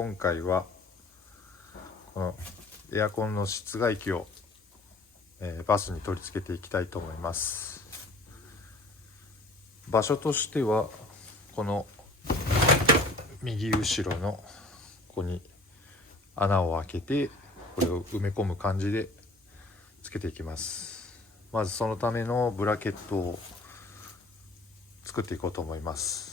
今回はこのエアコンの室外機を、バスに取り付けていきたいと思います。場所としてはこの右後ろのここに穴を開けてこれを埋め込む感じでつけていきます。まずそのためのブラケットを作っていこうと思います。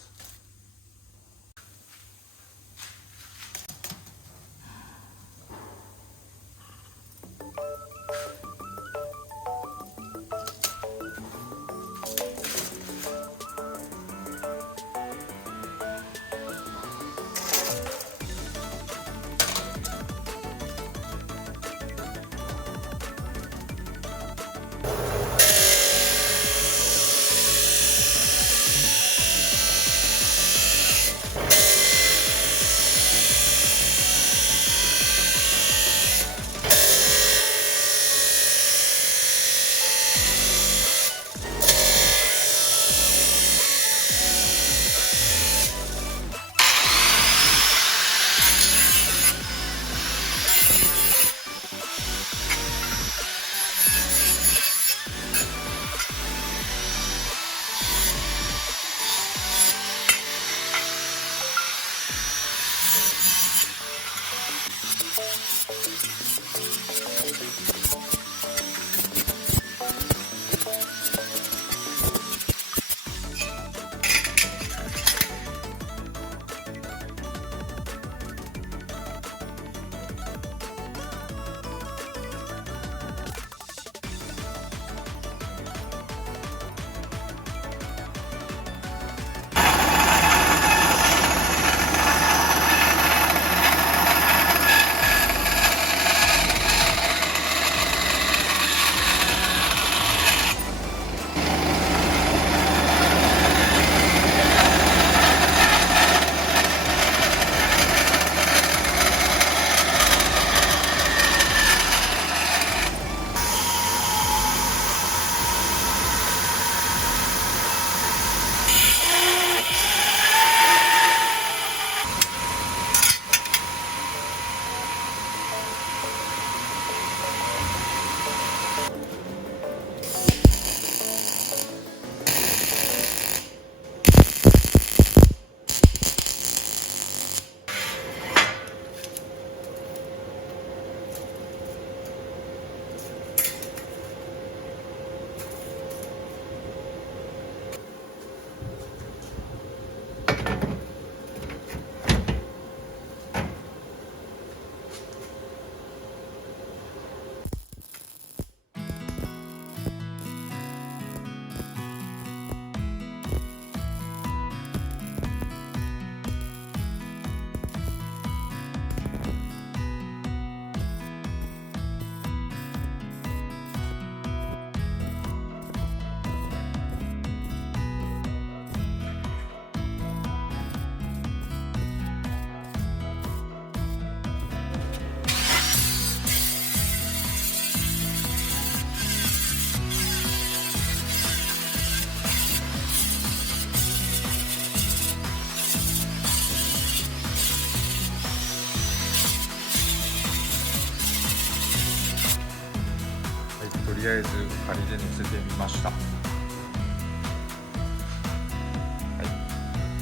とりあえず仮で乗せてみました。や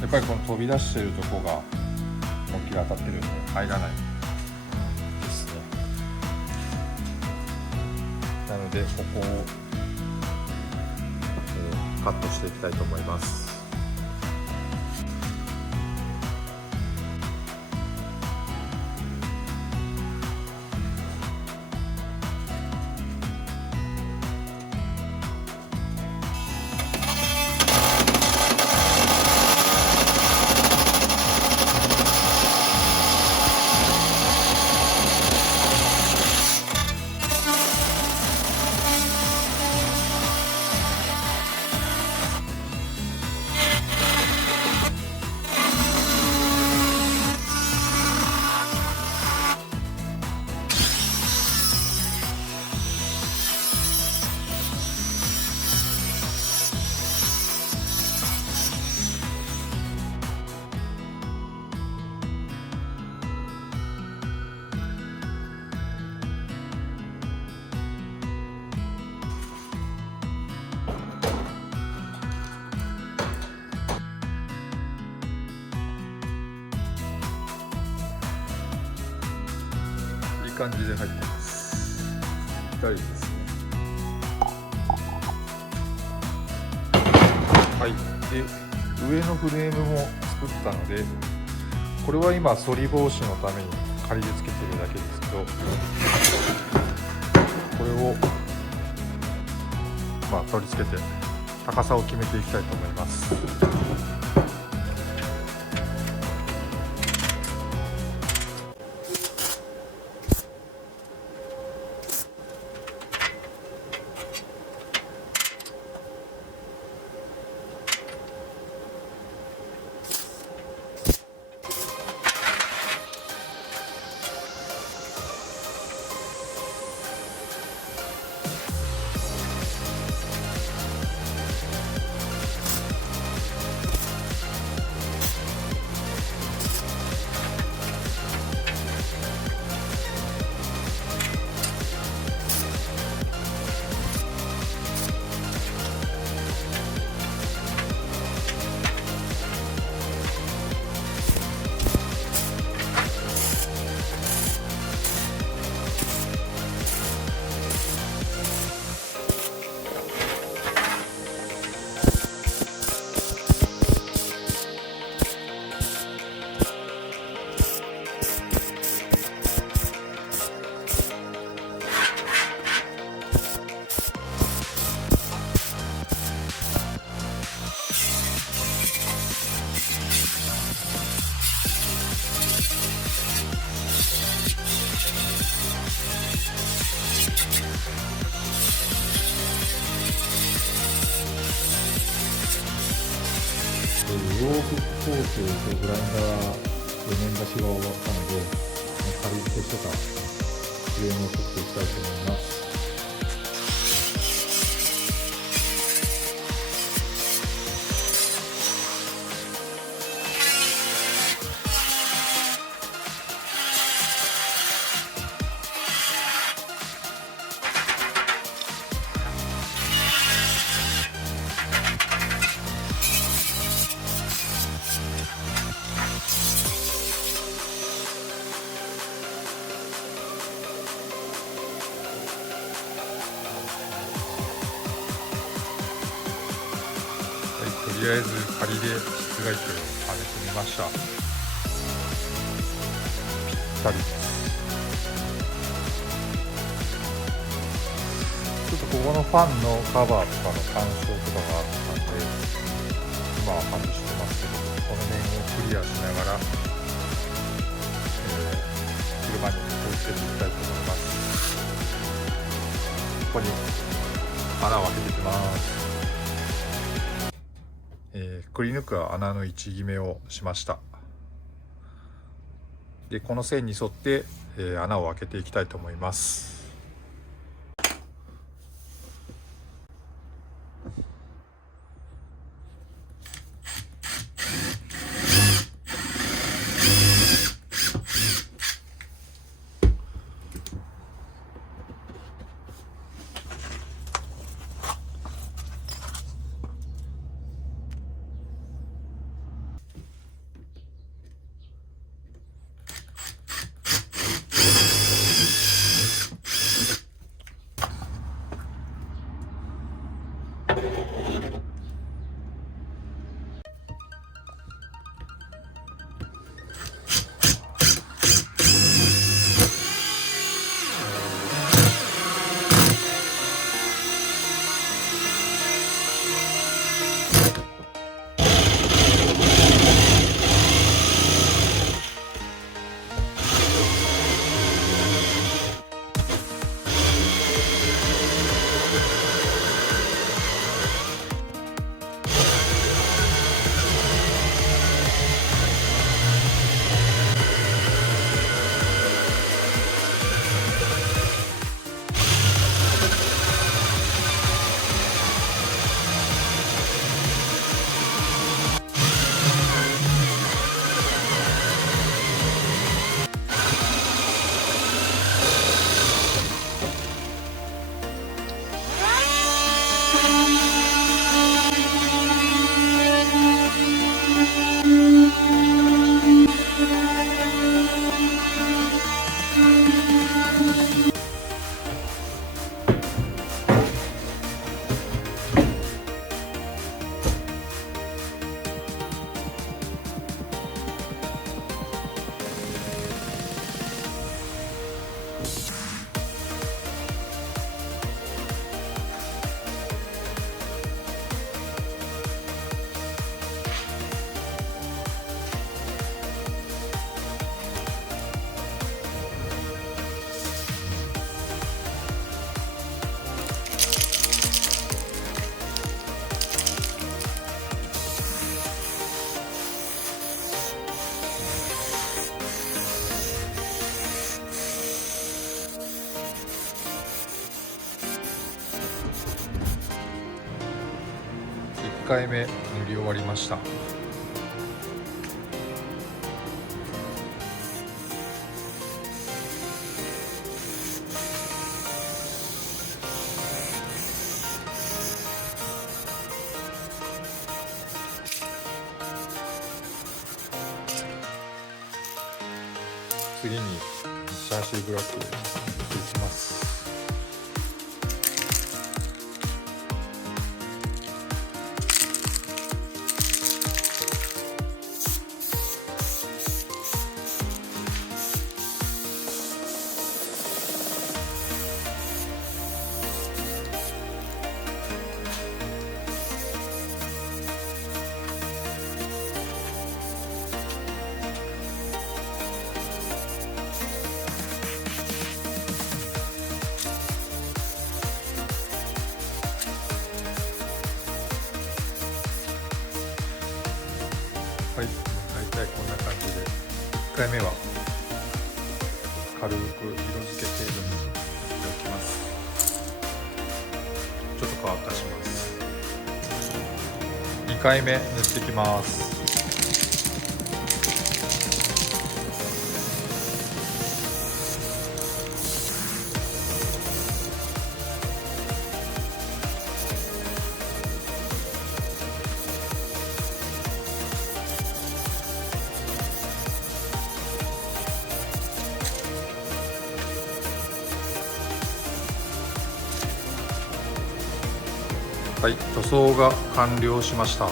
っぱりこの飛び出してるとこが思いっきり当たってるんで入らないですね。なのでここを、カットしていきたいと思います。感じで入ってます。ぴったりですね。はい。で、上のフレームも作ったので、これは今反り防止のために仮でつけてるだけですけど、これを取り付けて高さを決めていきたいと思います。洋服工程とグラインダーで面出しが終わったので、仮付けしてたフレームを取っていきたいと思います。とりあえず仮で室外機をはめてみました。ぴったりです。ちょっとここのファンのカバーとかの干渉とかがあったんで、今は外してますけど、この辺をクリアしながら、車に取り付けていきたいと思います。ここに穴を開けていきます。くり抜く穴の位置決めをしました。でこの線に沿って、穴を開けていきたいと思います。回目塗り終わりました。次にシャーシーブラックを塗っていきます。はい、大体こんな感じで1回目は軽く色付け程度にしておきます。ちょっと乾かします。2回目塗っていきます。はい、塗装が完了しました。こ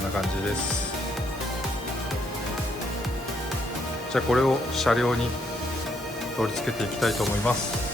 んな感じです。じゃあこれを車両に取り付けていきたいと思います。